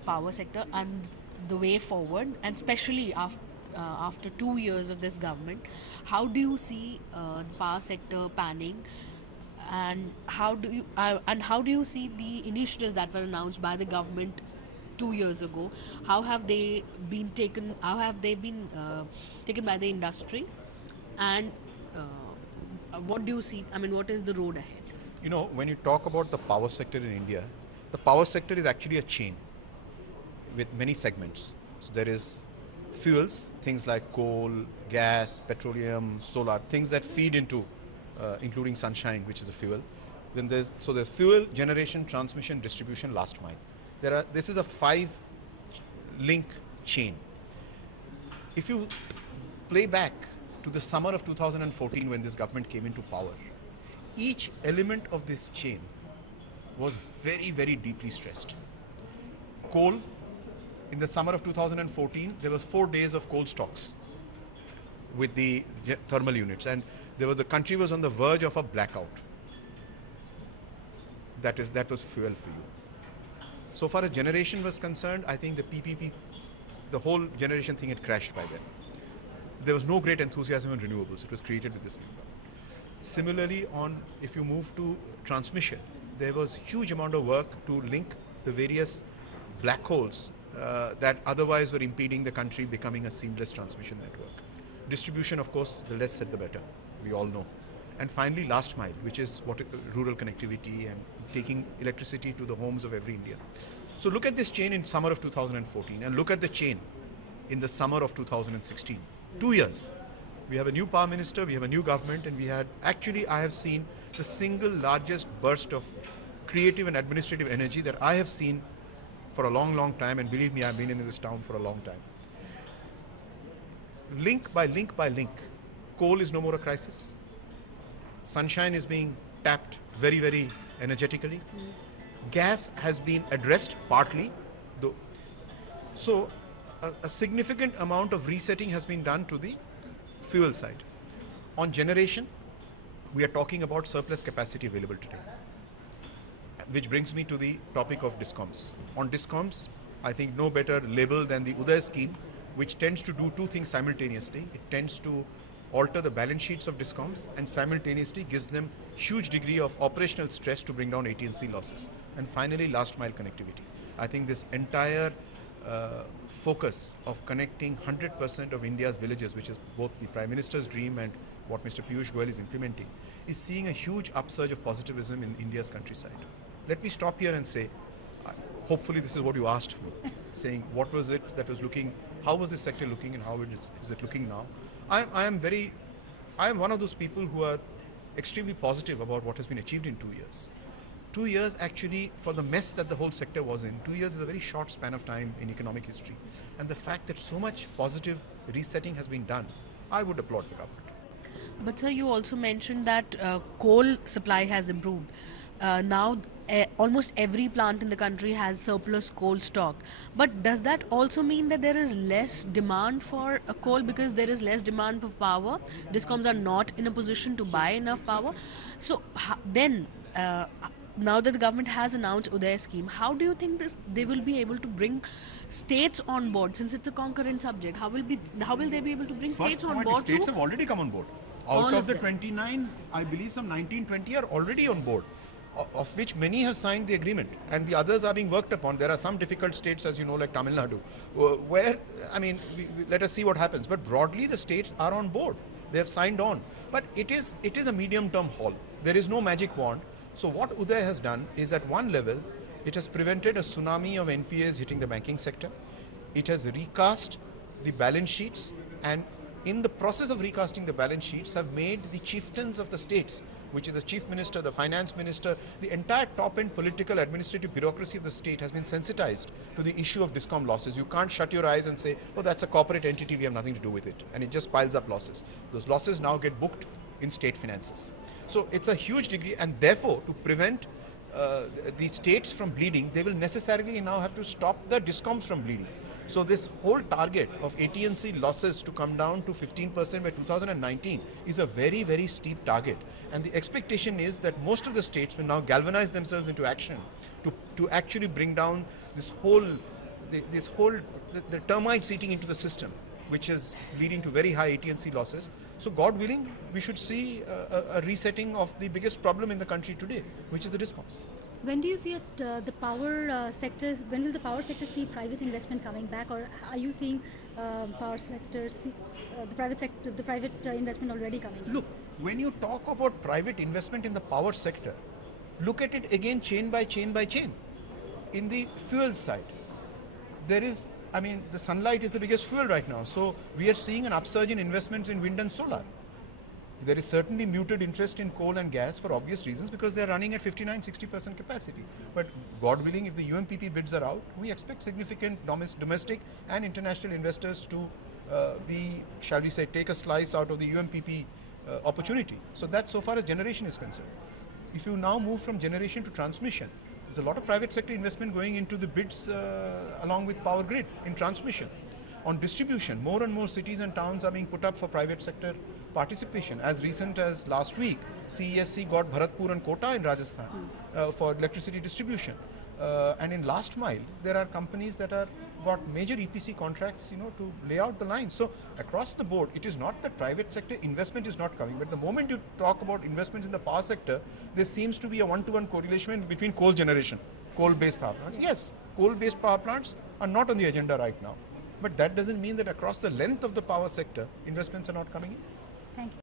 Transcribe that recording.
of power sector and the way forward, and especially after 2 years of this government, how do you see the power sector panning, and how do you see the initiatives that were announced by the government 2 years ago? How have they been taken? How have they been taken by the industry? And what do you see? I mean, what is the road ahead? You know, when you talk about the power sector in India, the power sector is actually a chain with many segments. So there is fuels, things like coal, gas, petroleum, solar, things that feed into, including sunshine, which is a fuel. Then there's fuel, generation, transmission, distribution, last mile. This is a 5-link chain. If you play back to the summer of 2014 when this government came into power, each element of this chain was very, very deeply stressed. Coal, in the summer of 2014, there was 4 days of coal stocks with the thermal units, and the country was on the verge of a blackout. That was fuel for you. So far as generation was concerned, I think the PPP, the whole generation thing had crashed by then. There was no great enthusiasm in renewables. It was created with this new government. Similarly, if you move to transmission, there was huge amount of work to link the various black holes that otherwise were impeding the country becoming a seamless transmission network. Distribution, of course, the less said the better. We all know. And finally, last mile, which is rural connectivity and taking electricity to the homes of every Indian. So look at this chain in summer of 2014 and look at the chain in the summer of 2016. 2 years. We have a new power minister, we have a new government, and I have seen the single largest burst of creative and administrative energy that I have seen for a long, long time, and believe me, I've been in this town for a long time. Link by link by link, coal is no more a crisis. Sunshine is being tapped very, very energetically. Gas has been addressed partly, though. So a significant amount of resetting has been done to the fuel side. On generation, we are talking about surplus capacity available today, which brings me to the topic of DISCOMs. On DISCOMs, I think no better label than the Uday scheme, which tends to do two things simultaneously. It tends to alter the balance sheets of DISCOMs and simultaneously gives them huge degree of operational stress to bring down AT&C losses. And finally, last mile connectivity. I think this entire focus of connecting 100% of India's villages, which is both the Prime Minister's dream and what Mr. Piyush Goyal is implementing, is seeing a huge upsurge of positivism in India's countryside. Let me stop here and say, hopefully this is what you asked me, saying what was it that was looking, how was this sector looking and how is it looking now? I am one of those people who are extremely positive about what has been achieved in 2 years. 2 years actually, for the mess that the whole sector was in, 2 years is a very short span of time in economic history. And the fact that so much positive resetting has been done, I would applaud the government. But sir, you also mentioned that coal supply has improved. Now, almost every plant in the country has surplus coal stock. But does that also mean that there is less demand for coal because there is less demand for power? Discoms are not in a position to buy enough power. So then, now that the government has announced Uday scheme, how do you think they will be able to bring states on board, since it's a concurrent subject? How will they be able to bring states on board? States have already come on board. Out of the 29, I believe some 19, 20 are already on board, of which many have signed the agreement, and the others are being worked upon. There are some difficult states, as you know, like Tamil Nadu, where, let us see what happens. But broadly, the states are on board. They have signed on. But it is a medium-term haul. There is no magic wand. So what Uday has done is, at one level, it has prevented a tsunami of NPAs hitting the banking sector. It has recast the balance sheets, and in the process of recasting the balance sheets, have made the chieftains of the states, which is the chief minister, the finance minister, the entire top-end political administrative bureaucracy of the state has been sensitized to the issue of DISCOM losses. You can't shut your eyes and say, oh, that's a corporate entity, we have nothing to do with it. And it just piles up losses. Those losses now get booked in state finances. So it's a huge degree, and therefore, to prevent the states from bleeding, they will necessarily now have to stop the DISCOMs from bleeding. So this whole target of AT&C losses to come down to 15% by 2019 is a very, very steep target. And the expectation is that most of the states will now galvanize themselves into action to actually bring down this whole this whole the termites eating into the system, which is leading to very high AT&C losses. So God willing, we should see a resetting of the biggest problem in the country today, which is the discoms. When do you see the power sector? When will the power sector see private investment coming back, or are you seeing power sector, the private sector, the private investment already coming in? Look, when you talk about private investment in the power sector, look at it again chain by chain by chain. In the fuel side, there is, I mean, the sunlight is the biggest fuel right now. So we are seeing an upsurge in investments in wind and solar. There is certainly muted interest in coal and gas for obvious reasons because they are running at 59-60% capacity. But God willing, if the UMPP bids are out, we expect significant domestic and international investors to shall we say, take a slice out of the UMPP opportunity. So that's so far as generation is concerned. If you now move from generation to transmission, there's a lot of private sector investment going into the bids along with power grid in transmission. On distribution, more and more cities and towns are being put up for private sector participation. As recent as last week, CESC got Bharatpur and Kota in Rajasthan for electricity distribution. And in last mile, there are companies that are got major EPC contracts, to lay out the lines. So across the board, it is not that private sector investment is not coming, but the moment you talk about investments in the power sector, there seems to be a one-to-one correlation between coal generation, coal-based power plants. Yes, coal-based power plants are not on the agenda right now, but that doesn't mean that across the length of the power sector, investments are not coming in. Thank you.